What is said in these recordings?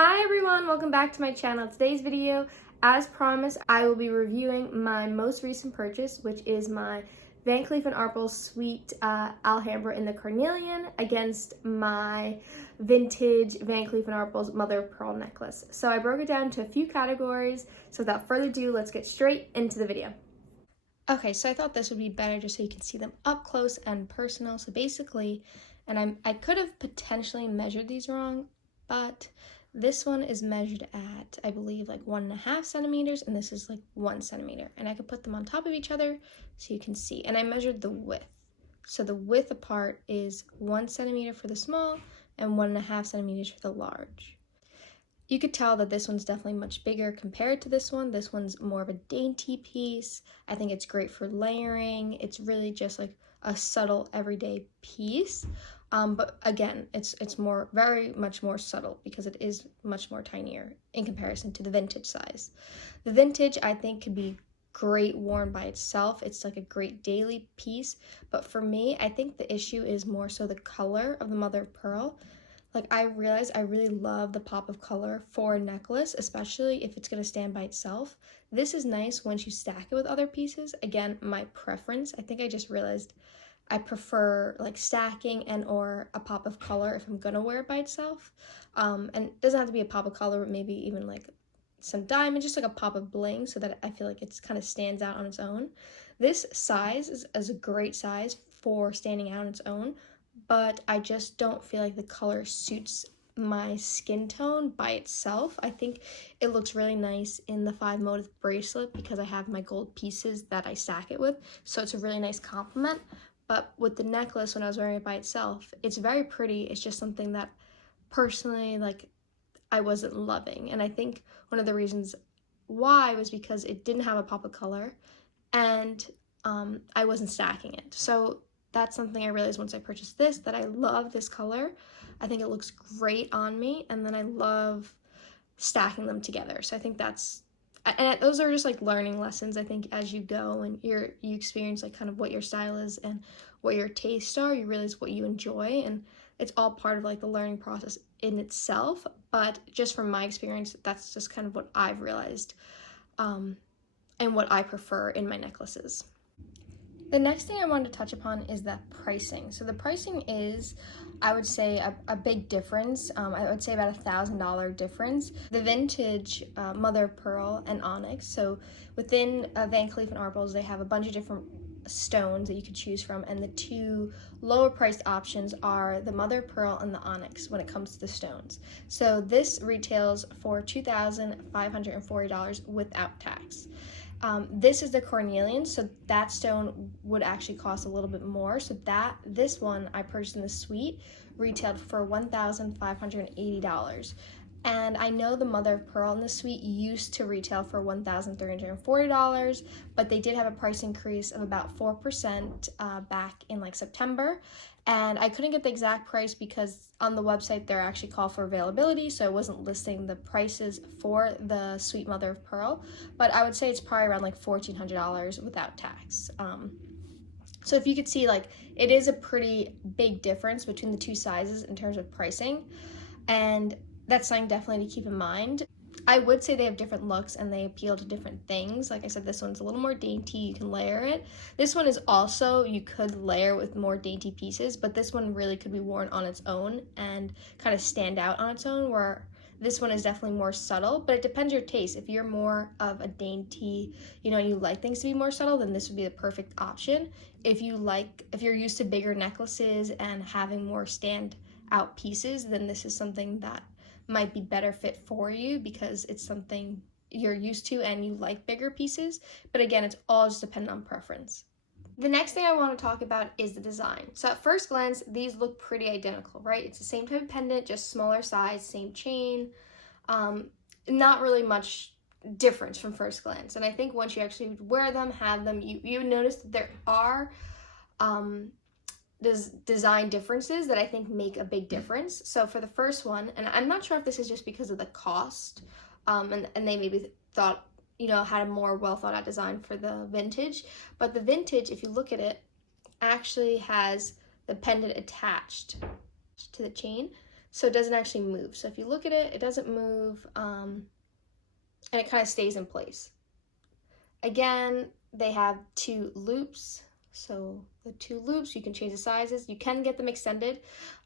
Hi everyone, welcome back to my channel. Today's video, as promised, I will be reviewing my most recent purchase, which is my Van Cleef & Arpels Sweet Alhambra in the Carnelian against my vintage Van Cleef & Arpels mother of pearl necklace. So I broke it down into a few categories, so without further ado, let's get straight into the video. Okay, so I thought this would be better just so you can see them up close and personal. So basically, and I could have potentially measured these wrong, but this one is measured at, I believe, like 1.5 centimeters, and this is like 1 centimeter. And I could put them on top of each other so you can see. And I measured the width. So the width apart is 1 centimeter for the small and 1.5 centimeters for the large. You could tell that this one's definitely much bigger compared to this one. This one's more of a dainty piece. I think it's great for layering. It's really just like a subtle everyday piece. But again, it's more, very much more subtle because it is much more tinier in comparison to the vintage size. The vintage, I think, could be great worn by itself. It's like a great daily piece. But for me, I think the issue is more so the color of the mother of pearl. Like, I realized I really love the pop of color for a necklace, especially if it's going to stand by itself. This is nice once you stack it with other pieces. Again, my preference. I think I just realized I prefer like stacking and or a pop of color if I'm going to wear it by itself. And it doesn't have to be a pop of color, but maybe even like some diamond, just like a pop of bling so that I feel like it kind of stands out on its own. This size is a great size for standing out on its own, but I just don't feel like the color suits my skin tone by itself. I think it looks really nice in the 5 motive bracelet because I have my gold pieces that I stack it with, so it's a really nice complement. But with the necklace, when I was wearing it by itself, it's very pretty. It's just something that personally, like, I wasn't loving. And I think one of the reasons why was because it didn't have a pop of color and I wasn't stacking it. So that's something I realized once I purchased this, that I love this color. I think it looks great on me, and then I love stacking them together. So I think those are just like learning lessons, I think, as you go and you experience like kind of what your style is and what your tastes are. You realize what you enjoy, and it's all part of like the learning process in itself. But just from my experience, that's just kind of what I've realized and what I prefer in my necklaces. The next thing I wanted to touch upon is that pricing. So the pricing is, I would say, a big difference. I would say about $1,000 difference. The vintage mother of pearl and onyx. So within Van Cleef & Arpels, they have a bunch of different stones that you could choose from, and the two lower priced options are the mother of pearl and the onyx when it comes to the stones. So this retails for $2,540 without tax. This is the Carnelian, so that stone would actually cost a little bit more. So this one I purchased in the suite retailed for $1,580. And I know the mother of pearl in the suite used to retail for $1,340, but they did have a price increase of about 4% back in like September. And I couldn't get the exact price because on the website they're actually called for availability, so I wasn't listing the prices for the Sweet Mother of Pearl. But I would say it's probably around like $1,400 without tax. So if you could see, like, it is a pretty big difference between the two sizes in terms of pricing, and that's something definitely to keep in mind. I would say they have different looks and they appeal to different things. Like I said, this one's a little more dainty, you can layer it. This one is also, you could layer with more dainty pieces, but this one really could be worn on its own and kind of stand out on its own, where this one is definitely more subtle, but it depends your taste. If you're more of a dainty, you like things to be more subtle, then this would be the perfect option. If you're used to bigger necklaces and having more stand out pieces, then this is something that might be better fit for you because it's something you're used to and you like bigger pieces. But again, it's all just dependent on preference. The next thing I want to talk about is the design. So at first glance, these look pretty identical, right? It's the same type of pendant, just smaller size, same chain. Not really much difference from first glance. And I think once you actually wear them, have them, you notice that there are design differences that I think make a big difference. So for the first one, and I'm not sure if this is just because of the cost, and they maybe thought, had a more well thought out design for the vintage, but the vintage, if you look at it, actually has the pendant attached to the chain. so it doesn't actually move. So if you look at it, it doesn't move, and it kind of stays in place. Again, they have 2 loops. So the 2 loops, you can change the sizes. You can get them extended,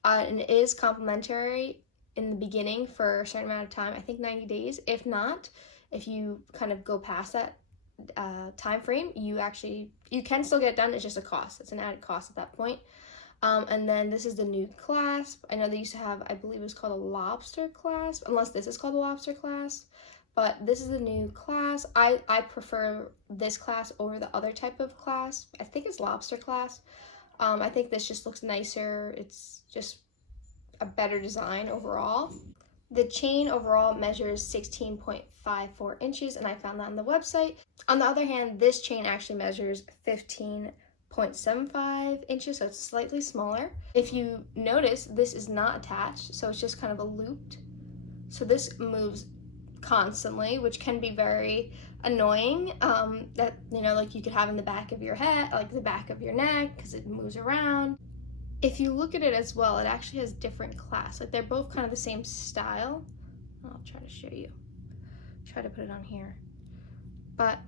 and it is complimentary in the beginning for a certain amount of time, I think 90 days. If not, if you kind of go past that time frame, you can still get it done. It's just a cost. It's an added cost at that point. And then this is the new clasp. I know they used to have, I believe it was called a lobster clasp, unless this is called a lobster clasp. But this is the new clasp. I prefer this clasp over the other type of clasp. I think it's lobster clasp. I think this just looks nicer. It's just a better design overall. The chain overall measures 16.54 inches, and I found that on the website. On the other hand, this chain actually measures 15.75 inches, so it's slightly smaller. If you notice, this is not attached, so it's just kind of a looped. So this moves constantly, which can be very annoying, that, you know, like you could have in the back of your head, like the back of your neck, because it moves around. If you look at it as well, it actually has different clasps. Like they're both kind of the same style. I'll try to show you. Try to put it on here. But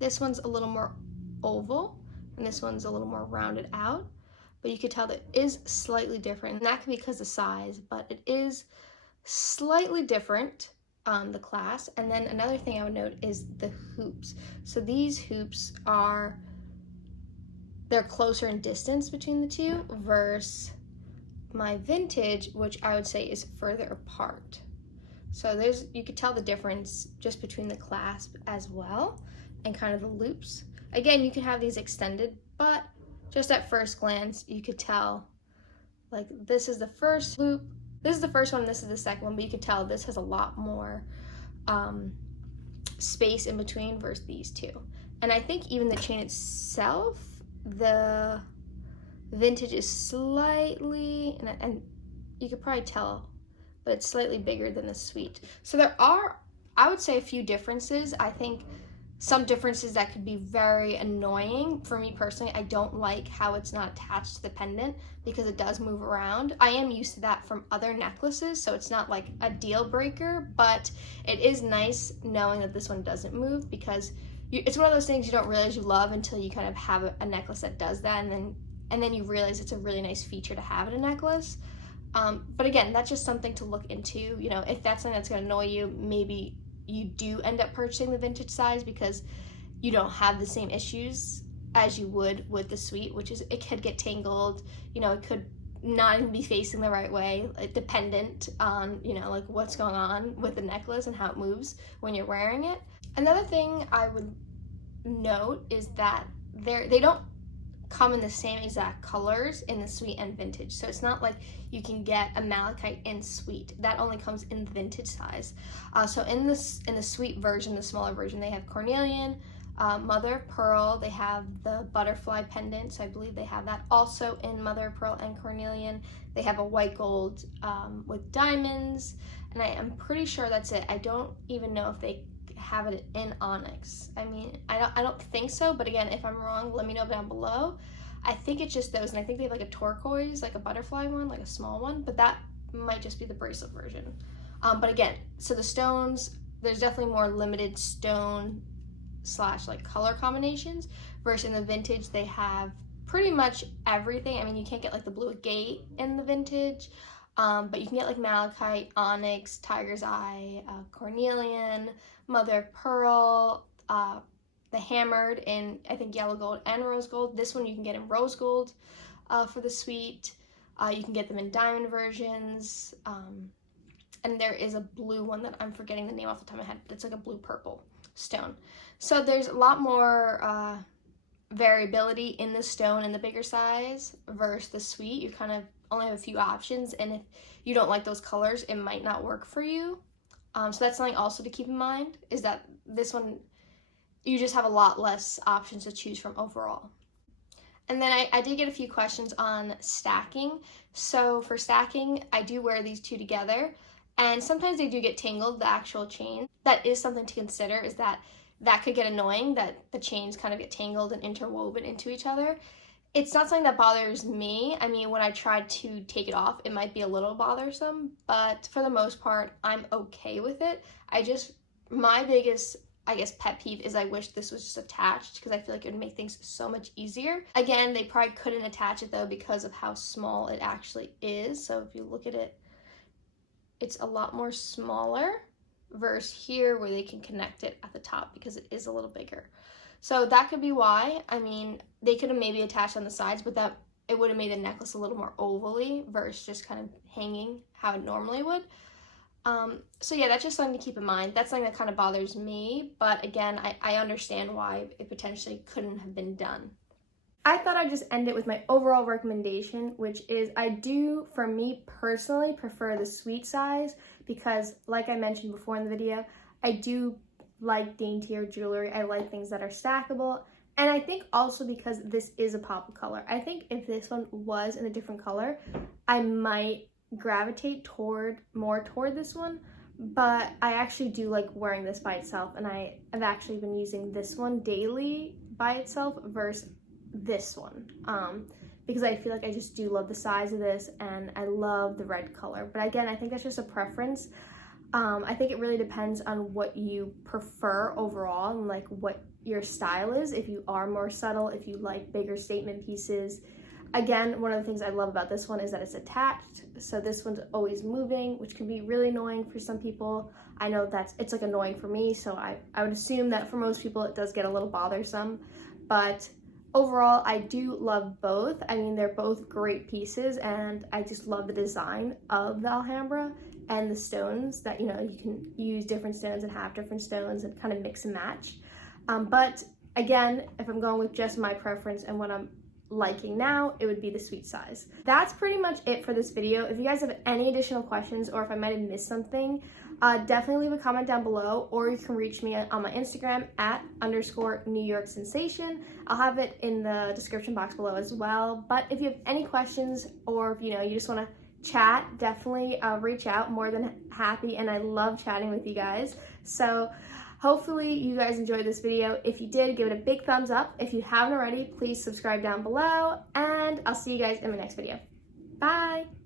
this one's a little more oval, and this one's a little more rounded out. But you could tell that it is slightly different. And that could be because of size, but it is slightly different, the clasp. And then another thing I would note is the hoops. So these hoops they're closer in distance between the two versus my vintage, which I would say is further apart. So you could tell the difference just between the clasp as well and kind of the loops. Again, you can have these extended, but just at first glance, you could tell, like this is the first loop, this is the first one, this is the second one, but you could tell this has a lot more space in between versus these two. And I think even the chain itself, the vintage is slightly, and you could probably tell, but it's slightly bigger than the suite. So there are, I would say, a few differences. I think some differences that could be very annoying. For me personally, I don't like how it's not attached to the pendant because it does move around. I am used to that from other necklaces, so it's not like a deal breaker, but it is nice knowing that this one doesn't move, because it's one of those things you don't realize you love until you kind of have a necklace that does that, and then you realize it's a really nice feature to have in a necklace. But again, that's just something to look into. You know, if that's something that's going to annoy you, maybe you do end up purchasing the vintage size because you don't have the same issues as you would with the suite, which is it could get tangled. You know, it could not even be facing the right way, like, dependent on, you know, like what's going on with the necklace and how it moves when you're wearing it. Another thing I would note is that they don't come in the same exact colors in the suite and vintage. So it's not like you can get a malachite in suite. That only comes in the vintage size. So in the suite version, the smaller version, they have cornelian, mother of pearl. They have the butterfly pendant, so I believe they have that also in mother of pearl and cornelian. They have a white gold with diamonds, and I am pretty sure that's it. I don't even know if they have it in onyx. I mean, I don't think so, but again, if I'm wrong, let me know down below. I think it's just those, and I think they have like a turquoise, like a butterfly one, like a small one, but that might just be the bracelet version. But again, so the stones, there's definitely more limited stone / like color combinations, versus in the vintage they have pretty much everything. I mean, you can't get like the blue agate in the vintage, but you can get like malachite, onyx, tiger's eye, cornelian, mother of pearl, the hammered in, I think, yellow gold and rose gold. This one you can get in rose gold for the suite. You can get them in diamond versions, and there is a blue one that I'm forgetting the name off the top of my head. It's like a blue purple stone. So there's a lot more variability in the stone in the bigger size versus the suite. You kind of only have a few options, and if you don't like those colors, it might not work for you. So that's something also to keep in mind, is that this one, you just have a lot less options to choose from overall. And then I did get a few questions on stacking. So for stacking, I do wear these two together, and sometimes they do get tangled, the actual chain. That is something to consider, is that could get annoying, that the chains kind of get tangled and interwoven into each other. It's not something that bothers me. I mean, when I try to take it off, it might be a little bothersome, but for the most part, I'm okay with it. My biggest, I guess, pet peeve is I wish this was just attached because I feel like it would make things so much easier. Again, they probably couldn't attach it though because of how small it actually is. So if you look at it, it's a lot more smaller versus here where they can connect it at the top because it is a little bigger. So that could be why. I mean, they could have maybe attached on the sides, but that it would have made the necklace a little more ovally versus just kind of hanging how it normally would. So yeah, that's just something to keep in mind. That's something that kind of bothers me, but again, I understand why it potentially couldn't have been done. I thought I'd just end it with my overall recommendation, which is I do, for me personally, prefer the suite size because, like I mentioned before in the video, I do like daintier jewelry. I like things that are stackable, and I think also because this is a pop of color. I think if this one was in a different color, I might gravitate more toward this one, but I actually do like wearing this by itself, and I have actually been using this one daily by itself versus this one because I feel like I just do love the size of this and I love the red color. But again, I think that's just a preference. I think it really depends on what you prefer overall and like what your style is. If you are more subtle, if you like bigger statement pieces. Again, one of the things I love about this one is that it's attached, so this one's always moving, which can be really annoying for some people. I know it's like annoying for me, so I would assume that for most people it does get a little bothersome, but overall I do love both. I mean, they're both great pieces, and I just love the design of the Alhambra and the stones that, you know, you can use different stones and have different stones and kind of mix and match. But again, if I'm going with just my preference and what I'm liking now, it would be the suite size. That's pretty much it for this video. If you guys have any additional questions or if I might have missed something, definitely leave a comment down below, or you can reach me on my Instagram at _New York Sensation. I'll have it in the description box below as well. But if you have any questions or if you just want to chat, definitely reach out. More than happy, and I love chatting with you guys. So hopefully you guys enjoyed this video. If you did, give it a big thumbs up. If you haven't already, please subscribe down below, and I'll see you guys in my next video. Bye!